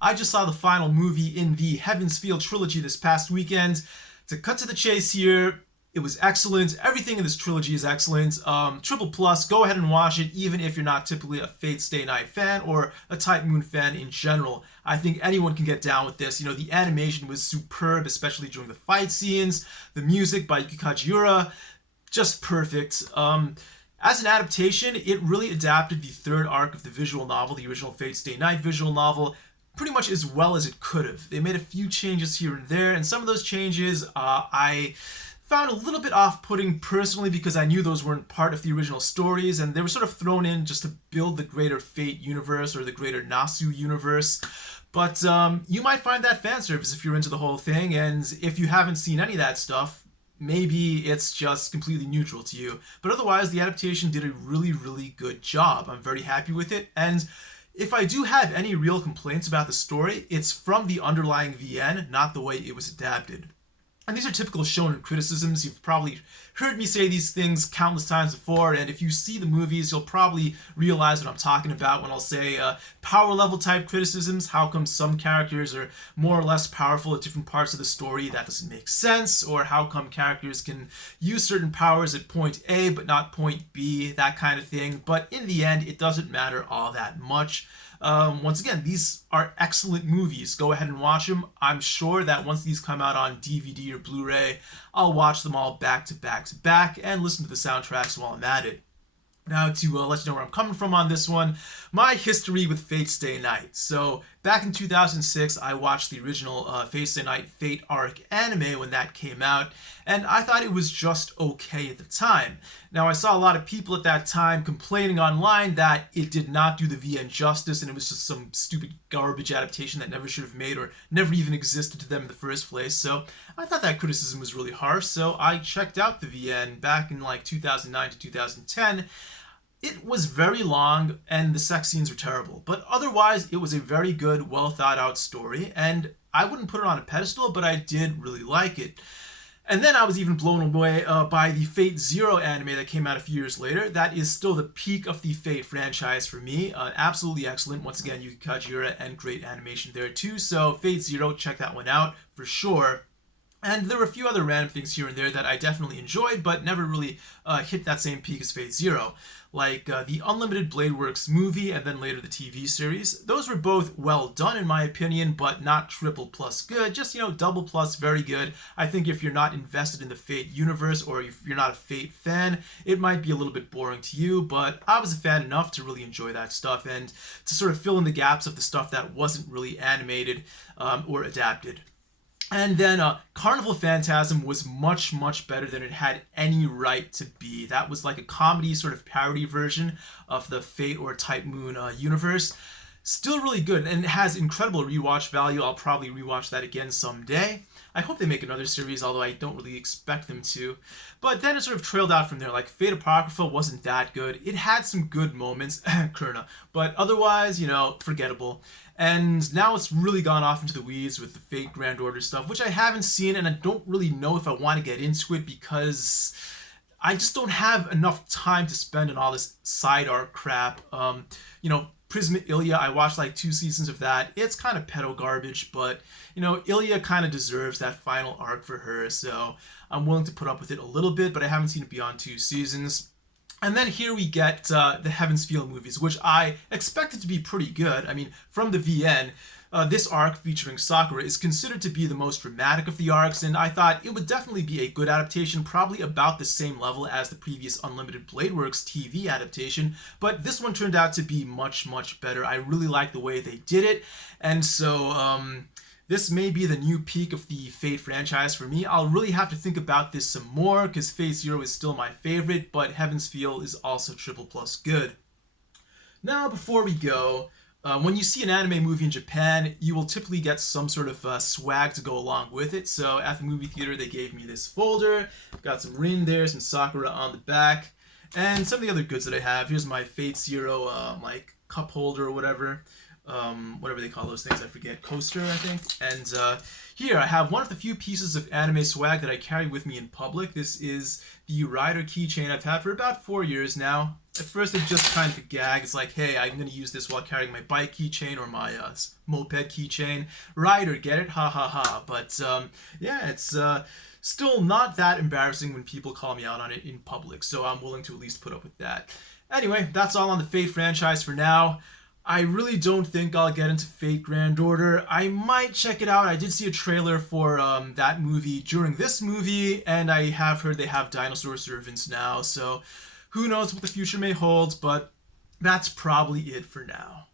I just saw the final movie in the Heaven's Feel trilogy this past weekend. To cut to the chase here, it was excellent. Everything in this trilogy is excellent. Triple plus, go ahead and watch it, even if you're not typically a Fate Stay Night fan or a Type Moon fan in general. I think anyone can get down with this. You know, the animation was superb, especially during the fight scenes. The music by Yuki Kajiura, just perfect. As an adaptation, it really adapted the third arc of the visual novel, the original Fate Stay Night visual novel, pretty much as well as it could have. They made a few changes here and there, and some of those changes I found a little bit off-putting personally because I knew those weren't part of the original stories, and they were sort of thrown in just to build the greater Fate universe or the greater Nasu universe. But you might find that fan service if you're into the whole thing, and if you haven't seen any of that stuff, maybe it's just completely neutral to you. But otherwise, the adaptation did a really, really good job. I'm very happy with it, and if I do have any real complaints about the story, it's from the underlying VN, not the way it was adapted. And these are typical shonen criticisms. You've probably heard me say these things countless times before, and if you see the movies, you'll probably realize what I'm talking about when I'll say power level type criticisms. How come some characters are more or less powerful at different parts of the story? That doesn't make sense. Or how come characters can use certain powers at point A but not point B, that kind of thing. But in the end, it doesn't matter all that much. Once again, these are excellent movies. Go ahead and watch them. I'm sure that once these come out on DVD or Blu-ray, I'll watch them all back to back to back and listen to the soundtracks while I'm at it. Now, to let you know where I'm coming from on this one, my history with Fate Stay Night. So, back in 2006, I watched the original Fate Stay Night Fate arc anime when that came out, and I thought it was just okay at the time. Now, I saw a lot of people at that time complaining online that it did not do the VN justice, and it was just some stupid garbage adaptation that never should have made or never even existed to them in the first place. So, I thought that criticism was really harsh, so I checked out the VN back in like 2009 to 2010. It was very long and the sex scenes were terrible, but otherwise it was a very good, well thought out story, and I wouldn't put it on a pedestal, but I did really like it. And then I was even blown away by the Fate Zero anime that came out a few years later. That is still the peak of the Fate franchise for me. Absolutely excellent. Once again, Yuki Kajiura, and great animation there too. So Fate Zero, check that one out for sure. And there were a few other random things here and there that I definitely enjoyed, but never really hit that same peak as Fate Zero. Like the Unlimited Blade Works movie and then later the TV series. Those were both well done in my opinion, but not triple plus good. Just, you know, double plus very good. I think if you're not invested in the Fate universe or if you're not a Fate fan, it might be a little bit boring to you, but I was a fan enough to really enjoy that stuff and to sort of fill in the gaps of the stuff that wasn't really animated or adapted. And then Carnival Phantasm was much, much better than it had any right to be. That was like a comedy sort of parody version of the Fate or Type Moon universe. Still really good, and it has incredible rewatch value. I'll probably rewatch that again someday. I hope they make another series, although I don't really expect them to. But then it sort of trailed out from there. Like, Fate Apocrypha wasn't that good. It had some good moments, Kurna, but otherwise, you know, forgettable. And now it's really gone off into the weeds with the Fate Grand Order stuff, which I haven't seen, and I don't really know if I want to get into it because I just don't have enough time to spend on all this side arc crap. You know, Prisma Ilya, I watched like 2 seasons of that. It's kind of pedo garbage, but, you know, Ilya kind of deserves that final arc for her, so I'm willing to put up with it a little bit, but I haven't seen it beyond 2 seasons. And then here we get the Heaven's Feel movies, which I expected to be pretty good. I mean, from the VN, this arc featuring Sakura is considered to be the most dramatic of the arcs, and I thought it would definitely be a good adaptation, probably about the same level as the previous Unlimited Blade Works TV adaptation, but this one turned out to be much, much better. I really like the way they did it, and so this may be the new peak of the Fate franchise for me. I'll really have to think about this some more, because Fate Zero is still my favorite, but Heaven's Feel is also triple plus good. Now, before we go, when you see an anime movie in Japan, you will typically get some sort of swag to go along with it. So at the movie theater, they gave me this folder. Got some Rin there, some Sakura on the back, and some of the other goods that I have. Here's my Fate Zero like cup holder or whatever. whatever they call those things, I forget, coaster, I think. And here I have one of the few pieces of anime swag that I carry with me in public. This is the Rider keychain I've had for about 4 years now. At first it's just kind of a gag. It's like, hey, I'm going to use this while carrying my bike keychain or my moped keychain. Rider, get it? Ha ha ha. But yeah, it's still not that embarrassing when people call me out on it in public, so I'm willing to at least put up with that. Anyway, that's all on the Fate franchise for now. I really don't think I'll get into Fate Grand Order. I might check it out. I did see a trailer for that movie during this movie, and I have heard they have dinosaur servants now, so who knows what the future may hold, but that's probably it for now.